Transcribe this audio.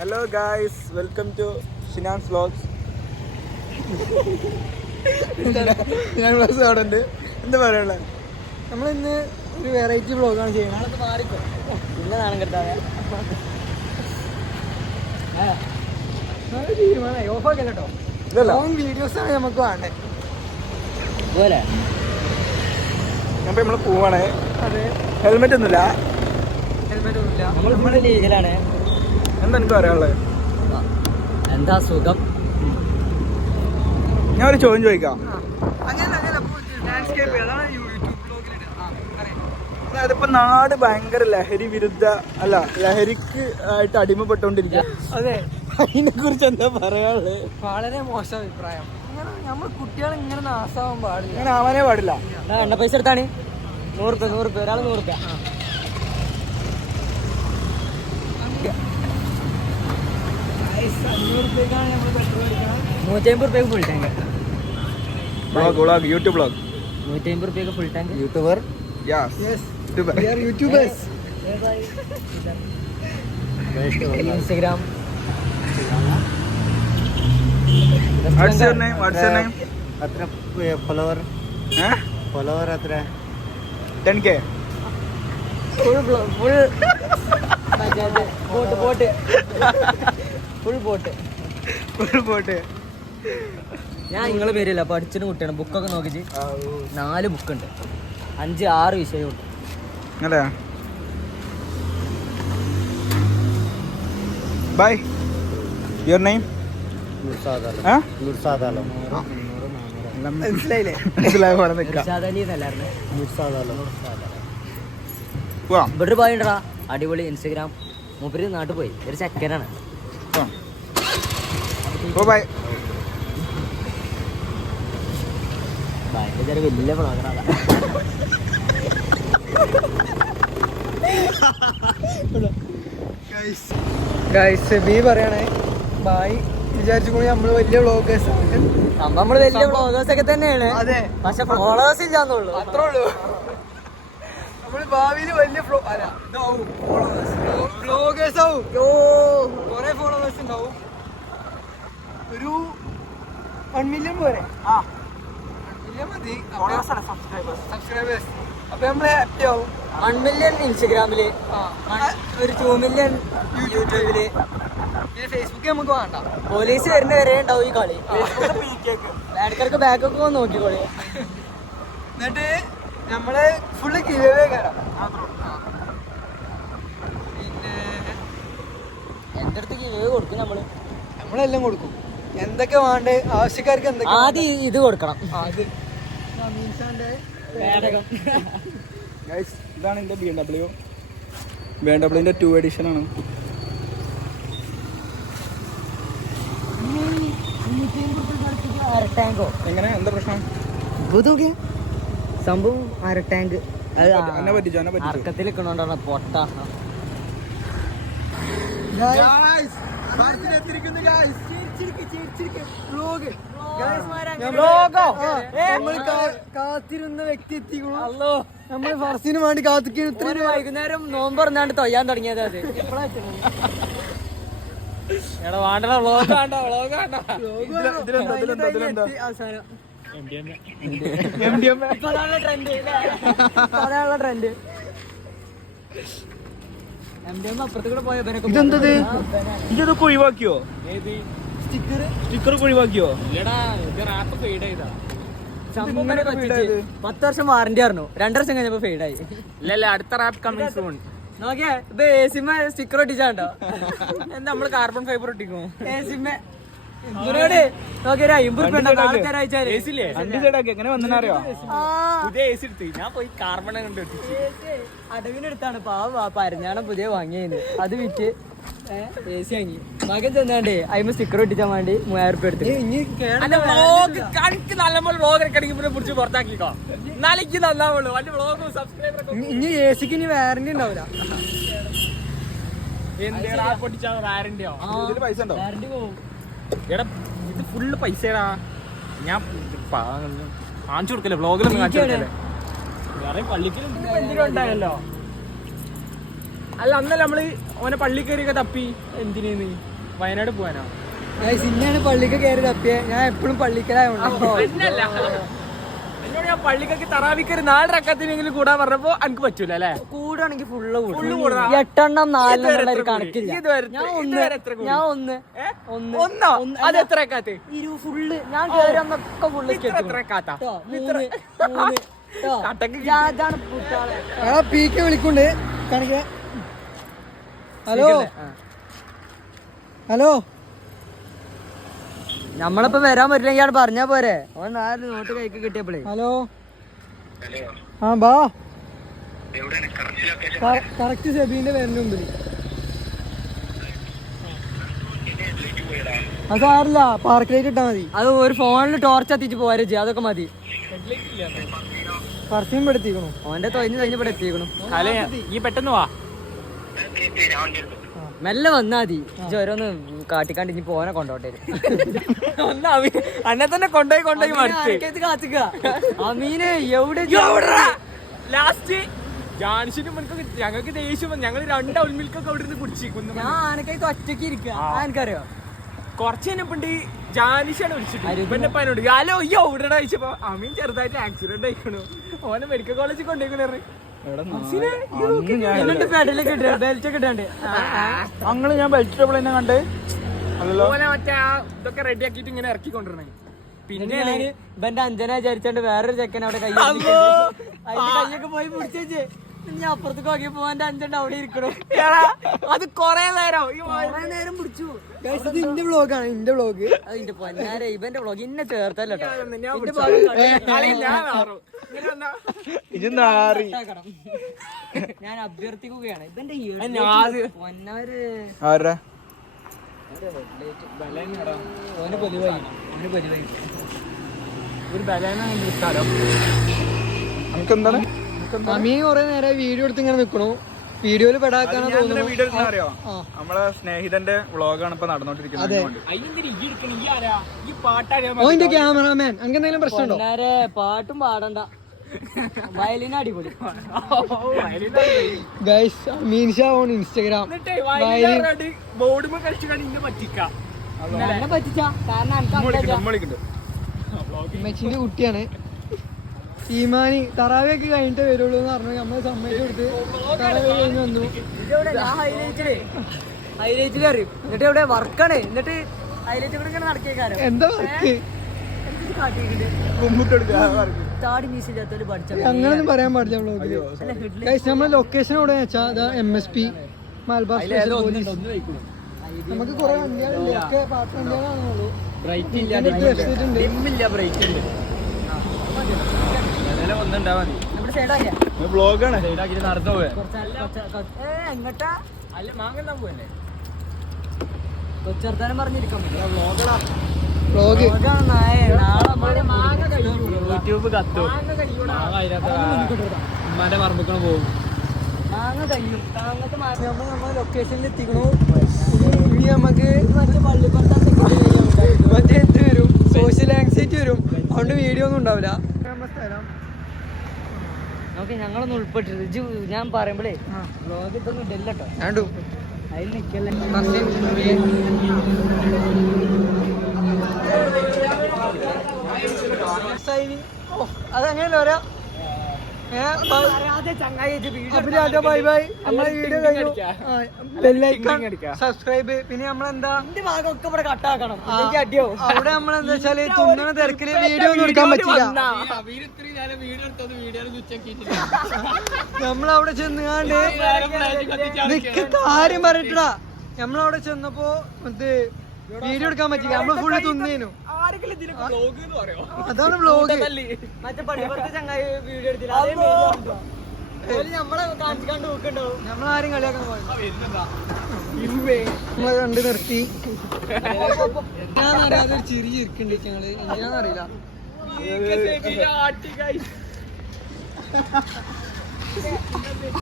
Hello guys, welcome to Shinan's vlogs. ഞാൻ vlogs അവിടെ ഉണ്ട്. എന്താ പറയാനുള്ളത്? നമ്മളിന്ന് ഒരു വെറൈറ്റി വ്ലോഗാണ് ചെയ്യുന്നത്. മാറിക്കോ പിന്നെ നാണം കെട്ടാതെ തീരുമാനമായി ഓഫാക്കാൻ കേട്ടോ. ലോങ് വീഡിയോസാണ് നമുക്ക് വേണ്ടത്. പോലെ നമ്മൾ പോവാണ്. അതെ, ഹെൽമെറ്റ് ഒന്നുമില്ല. ഹെൽമെറ്റ് ഒന്നുമില്ല. നമ്മുടെ ലീഗലാണ്. എന്താ എനിക്ക് പറയാനുള്ളത്? എന്താ സുഖം? ഞാൻ ഒരു ചോദ്യം ചോദിക്കാം. അതായത് ഇപ്പൊ നാട് ഭയങ്കര ലഹരി വിരുദ്ധ അല്ല ലഹരിക്ക് ആയിട്ട് അടിമപ്പെട്ടുകൊണ്ടിരിക്കുക. അതെ, അതിനെ കുറിച്ച് എന്താ പറയാനുള്ളത്? വളരെ മോശം അഭിപ്രായം. ഇങ്ങനെ നമ്മൾ കുട്ടികൾ ഇങ്ങനെ നാശാവാൻ പാടില്ല. അങ്ങനെ ആവാനേ പാടില്ല. എണ്ണ പൈസ എടുത്താണ് 100 രൂപ ഒരാൾ 100 രൂപ. 150 രൂപയ്ക്ക് ഫുൾ ടാങ്ക്. യൂട്യൂബ് ബ്ലോഗ് 150 രൂപയ്ക്ക് full tank. YouTuber. YouTubers. Instagram. What's your name? अत्र फॉलोवर अत्र 10K. Full boat. ഞാൻ നിങ്ങളെ പേരില്ല, പഠിച്ചിട്ട് കുട്ടിയാണ്. ബുക്കൊക്കെ നോക്കിച്ച് 4 ബുക്കുണ്ട്, 5-6 വിഷയമുണ്ട്. അല്ലേ? ബൈ. Your name? മനസ്സിലായില്ലേ? ഇർഷാദ് അലി എന്നല്ലായിരുന്നു. പോവാം. ഇവിടെ പോയിട്ടാ അടിപൊളി. ഇൻസ്റ്റഗ്രാം മൂപ്പര് നാട്ടിൽ പോയി. ഒരു ചെക്കനാണ്. ബൈ. ഭയങ്കര വലിയ പ്രോഗ്രാം. ഗൈസ് ബി പറയണേ ബായ് വിചാരിച്ചു നമ്മള് വലിയ വ്ളോഗേഴ്സ്. നമ്മള് വലിയ വ്ളോഗേഴ്സ് ഒക്കെ തന്നെയാണ്. അതെ, പക്ഷെ ഫോളോവേഴ്സ് ഇല്ലാന്നുള്ളൂ. അത്രേ ഉള്ളൂ. നമ്മള് ഭാവിയിൽ വലിയ വ്ളോഗേഴ്സ് ആവും. കൊറേ ഫോളോവേഴ്സ് ഉണ്ടാവും. ഒരു 1 മില്യൺ പോരെ? 1 മില്യൺ മതി സബ്സ്ക്രൈബേഴ്സ്. അപ്പൊ നമ്മള് ഹാപ്പി ആവും. 1 മില്യൺ ഇൻസ്റ്റഗ്രാമില്, ഒരു 2 മില്യൺ യൂട്യൂബില്, പിന്നെ ഫേസ്ബുക്ക് നമുക്ക് വേണ്ട. പോലീസ് വരുന്ന വരെ ഉണ്ടാവും ഈ കളി. ഇടക്കിടക്ക് ബാക്കൊക്കെ വന്ന് നോക്കിക്കോളി. എന്നിട്ട് നമ്മള് ഫുള്ള് ഗിവ് കയറാം. പിന്നെ എന്റെ അടുത്ത് ഗിവ് കൊടുക്കും. നമ്മളെല്ലാം കൊടുക്കും. എന്തൊക്കെ വേണ്ട ആവശ്യക്കാർക്ക് എന്തൊക്കെ ആദ്യം ഇത് കൊടുക്കണം. Guys, ഇതാണ് എൻ്റെ BMW 2 എഡിഷൻ ആണ്. അരട്ടാങ്കോ എങ്ങനെ? എന്താ പ്രശ്നം? സംഭവം അരട്ടാങ്ക്. എന്നെ പറ്റിച്ചോ? അർക്കത്തിൽ നിൽക്കണോണ്ടാണ് പൊട്ട. കാത്തിരുന്ന വ്യക്തി എത്തിക്കണോ? നമ്മൾ ഫർസിന് വേണ്ടി കാത്തിരിക്കുന്നു. വൈകുന്നേരം നോമ്പ് പറഞ്ഞാണ്ട് തൊയ്യാൻ തുടങ്ങിയത്. അത് എടാ വേണ്ട വ്ളോഗ് അവസാനം ട്രെൻഡ്. അപ്പുറത്ത് കൂടെ പോയ ഇതെന്തത്? ഇതൊക്കെ ഒഴിവാക്കിയോ? സ്റ്റിക്കർ ഒഴിവാക്കിയോ? 10 വർഷം വാറന്റി ആയിരുന്നു. 2 വർഷം കഴിഞ്ഞപ്പോ ഫെയ്ഡായി. ഇല്ല, അടുത്ത റാപ്പ് കമ്മിങ് സൂൺ. നോക്കിയേ, ഇത് ഏസിമ സ്റ്റിക്കർ ഒട്ടിച്ചാണ്ടോ? എന്താ നമ്മള് കാർബൺ ഫൈബർ ഒട്ടിക്കും? ഏസിമ നോക്കിയ 50 ആൾക്കാരയച്ചാല് എങ്ങനെ വന്നറിയോ? പുതിയ AC എടുത്ത് ഞാൻ പോയി കാർബൺ കണ്ട് ഒട്ടിച്ചു. അടവിനെടുത്താണ് പാവ പരഞ്ഞാണം പുതിയ വാങ്ങിയത്. അത് വിറ്റ് AC വാങ്ങി. മകൻ ചെന്നാണ്ടേ അതിന് സ്റ്റിക്കർ ഒട്ടിച്ചാൻ വേണ്ടി 3000 രൂപ എടുത്തു. കണക്ക് നല്ലപോലെ വ്ളോഗ് എടുക്കണമെങ്കിൽ പിടിച്ച് പുറത്താക്കിക്കോ. നാളേക്ക് നന്നാവുള്ളൂ. വലിയ വ്ളോഗും സബ്സ്ക്രൈബർ ഇനി ഏസിക്ക് ഇനി വാറന്റി ഉണ്ടാവില്ല. പൊട്ടിച്ചാ വാറന്റിയോ? ഇതില് പൈസ ഉണ്ടോ? വാറന്റി പോവും. എടാ ഇത് ഫുള്ള് പൈസടാ. ഞാൻ കാണിച്ചു കൊടുക്കല്ലേ, വ്ളോഗിലൊന്നും കാണിച്ചു കൊടുക്കല്ലേ. വേറെ പള്ളിക്കലും എന്തിനും ഉണ്ടായല്ലോ. അല്ല അന്നല്ല നമ്മള് ഓനെ പള്ളി കയറിയൊക്കെ തപ്പി. എന്തിനേന്ന് വയനാട് പോവാനോ? ഇന്നാണ് പള്ളിക്ക് കയറി തപ്പിയെ. ഞാൻ എപ്പോഴും പള്ളിക്കലായോണ്ട് എന്നോട് ഞാൻ പള്ളിക്കൊക്കെ തറാവിക്കൊരു 4 റക്കത്തിനെങ്കിലും കൂടാൻ പറഞ്ഞപ്പോ എനിക്ക് പറ്റൂല അല്ലേ? കൂടാണെങ്കിൽ ഫുള്ള് കൂടാ. 8 എണ്ണം 4 എണ്ണം കണക്കില്ല. ഞാൻ ഒന്നോ? അത് എത്ര റക്കാത്ത്? ഫുള്ള് ഞാൻ കയറി അന്നൊക്കെ ഫുള്ള് എത്ര റക്കാത്താ? പീക്ക് വിളിക്കുണ്ട് കാണിക്കേ. ഹലോ ഹലോ, നമ്മളിപ്പോ വരാൻ പറ്റില്ലെങ്കിൽ പറഞ്ഞാ പോരെ. അവൻ 4 നോട്ട് കൈക്ക് കിട്ടിയപ്പോഴേ. ഹലോ ആ ബാ, കറക്റ്റ് സെബീന്റെ പേരിന്റെ മുമ്പിൽ. അത് സാറില്ല, പാർക്ക് ലൈറ്റ് ഇട്ടാ മതി. അത് ഒരു ഫോണിൽ ടോർച്ച് എത്തിച്ച് പോരെ ചെയ്യും, അതൊക്കെ മതി. പർച്ചയും പെടുത്തിക്കണു. അവന്റെ തൊഴിഞ്ഞ് ഇവിടെ എത്തിക്കണു. ഈ പെട്ടെന്ന് വാ, മെല്ലെ വന്നാ മതി. ഓരോന്ന് കാട്ടിക്കാണ്ട് ഇനി പോനെ കൊണ്ടോട്ടെ. അന്നെ തന്നെ കൊണ്ടുപോയി കാത്തുക. അമീന് എവിടെ ലാസ്റ്റ് ജാൻഷിനും ഞങ്ങൾക്ക് ദേഷ്യം. ഞങ്ങൾ 2 ഔൾ മിൽക്കൊക്കെ അവിടെ നിന്ന് കുടിച്ചിരിക്കുന്നു. ഞാൻ ആനക്കായിട്ട് ഒറ്റയ്ക്ക് ഇരിക്കുക. എനിക്കറിയോ കുറച്ച് കഴിഞ്ഞപ്പോ ജാനിഷാണ് വിളിച്ചിട്ട് എന്റെ പനോട് ഹലോ ഈ എവിടെടാ ചോദിച്ചപ്പോ അമീൻ ചെറുതായിട്ട് ആക്സിഡന്റ് ആയിക്കണു. ഓനെ മെഡിക്കൽ കോളേജിൽ കൊണ്ടുപോയി. അങ്ങനെ ഞാൻ ബെൽറ്റ് ഡബിൾ തന്നെ കണ്ട് ഓനെ മറ്റേ ഇതൊക്കെ റെഡി ആക്കിട്ട് ഇങ്ങനെ ഇറക്കി കൊണ്ടുവരണേ. പിന്നെ ഇവന്റെ അഞ്ജന വിചാരിച്ചോണ്ട് വേറൊരു ചെക്കൻ അവിടെ കൈയൊക്കെ പോയി പിടിച്ചേ. ഇനി അപ്പുറത്തേക്ക് നോക്കിയപ്പോ എന്റെ അഞ്ചണ്ട അവിടെ ഇരിക്കണു. അത് കൊറേ നേരം പിടിച്ചു. ഇത് ഇന്റെ വ്ളോഗാണ്, ഇന്റെ വ്ളോഗ്. അതിന്റെ പൊന്നാരെ ഇവന്റെ വ്ളോഗ് ഇന്നെ ചേർത്തല്ലോ. ഞാൻ അഭ്യർത്ഥിക്കുകയാണ് ഇവന്റെ പൊന്നാര് ഒരു ബലാന വിട്ടാലോ? നമുക്കെന്താണ് അമീൻ കൊറേ നേരം വീഡിയോ എടുത്ത് ഇങ്ങനെ നിക്കണു. വീഡിയോയില് പെടാക്കാണോ തോന്നുന്നു. വീഡിയോ എടുക്കുന്നറിയോ? നമ്മളെ സ്നേഹിതന്റെ വ്ളോഗാണ് ഇപ്പൊ നടന്നോണ്ടിരിക്കുന്നത്. ഓന്റെ ക്യാമറാമാൻ അങ്ങനെ എന്തെങ്കിലും പ്രശ്നമുണ്ടോ? പൊന്നാരെ പാട്ടും പാടണ്ട, വയലിൻ അടിപൊളി. Guys, Ameen Shah on Instagram. ബോർഡുമ്പോ കളിച്ചു ഇന്നെ പറ്റിക്കാം. എന്നെ പറ്റിച്ച കാരണം മെച്ചിന്റെ കുട്ടിയാണ് ഈമാനി. തറാവിയൊക്കെ കഴിഞ്ഞിട്ട് വരുള്ളൂ എന്ന് പറഞ്ഞു. നമ്മള് സമ്മതിച്ചു കൊടുത്ത് തറാവി കഴിഞ്ഞ് വന്നു. ഹൈലൈറ്റിൽ അറിയും. എന്നിട്ട് ഇവിടെ വർക്കാണ്. എന്നിട്ട് ഹൈലൈറ്റ് കൂടെ ഇങ്ങനെ നടക്കേക്കാരോ. എന്താ വർക്ക്? താടി മീസില്ലാത്തോര് പഠിച്ച അങ്ങനൊന്നും പറയാൻ പാടില്ല വ്ളോഗില്. ഗൈസ്, നമ്മളെ ലൊക്കേഷൻ എവിടെ വെച്ചാ MSP മലബാർ സ്റ്റേഷൻ പോലീസ്. നമുക്ക് കുറെ വണ്ടികളുണ്ട്, ഒക്കെ പാട്ട് വണ്ടികളാണുള്ളൂ. വെബ്സൈറ്റ് ഉണ്ട്. ഇവിടെ സൈഡാക്കിയ വ്ളോഗാണ്. നടന്നു പോയെ എങ്ങട്ടാ അല്ല മാങ്ങ പോയല്ലേ? കൊച്ചർത്താനം പറഞ്ഞിരിക്കാൻ വ്ളോഗ് യൂട്യൂബ് കത്തു ഉമ്മാന്റെ പറമ്പിക്കണ പോകും. മാങ്ങ കഴിയും. താങ്ങത്തെ നമ്മളെ ലൊക്കേഷനിൽ എത്തിക്കണു. ഇനി നമുക്ക് പള്ളിപ്പുറത്ത് മറ്റേ എന്ത് വരും, സോഷ്യൽ ആങ്സൈറ്റി വരും. അതുകൊണ്ട് വീഡിയോ ഒന്നും ഉണ്ടാവില്ല. ഓക്കെ, ഞങ്ങളൊന്നും ഉൾപ്പെട്ടിട്ട് ഞാൻ പറയുമ്പോഴേ വ്ളോഗ് ഇതൊന്നും ഇല്ലല്ലോ. കണ്ടു അതിൽ നിൽക്കല്ലേ. അതങ്ങനെയല്ല ഓരോ ബൈ ബൈ. നമ്മളെ വീഡിയോ കഴിഞ്ഞു. Bell icon, subscribe. പിന്നെ നമ്മളെന്താ എന്റെ ഭാഗമൊക്കെ ഇവിടെ കട്ടാക്കണം. അവിടെ നമ്മളെന്താ വെച്ചാല് തുന്നണ തിരക്കില് വീഡിയോ ഒന്നും എടുക്കാൻ പറ്റില്ല. നമ്മളവിടെ ചെന്നുകാണ്ട് കാര്യം പറഞ്ഞിട്ടാ. നമ്മളവിടെ ചെന്നപ്പോ ഇത് വീഡിയോ എടുക്കാൻ പറ്റില്ല. നമ്മള് ഫുള്ള് തുന്നേനു. അതാണ് വ്ളോഗ്. മറ്റേ പള്ളിപ്പുറത്തെ ചങ്ങായി വീഡിയോ എടുത്തില്ല. നമ്മളെ കാണിച്ചാണ്ട് നോക്കണ്ടാവും. നമ്മളാരും കളിയാക്കാൻ നമ്മള് കണ്ട് നിർത്തി. എന്താന്നറിയാതെ ഒരു ചിരി ചിരിക്കുന്നുണ്ട് ഞങ്ങള്. എന്തിനാന്നറിയില്ല.